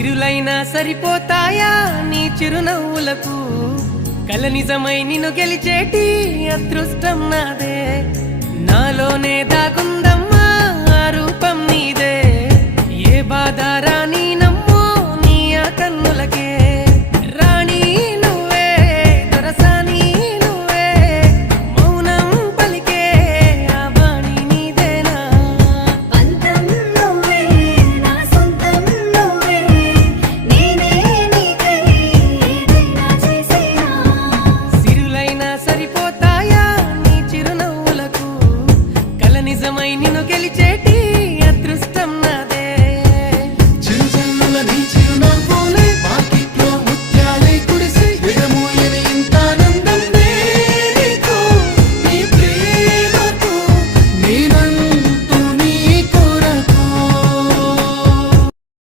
సిరులైనా సరిపోతాయా నీ చిరునవ్వులకు కల నిజమై నిన్ను గెలిచేటి అదృష్టం నాదే నాలోనే దాగుందమ్మా ఆ రూపం నీదే ఏ బాధ రాని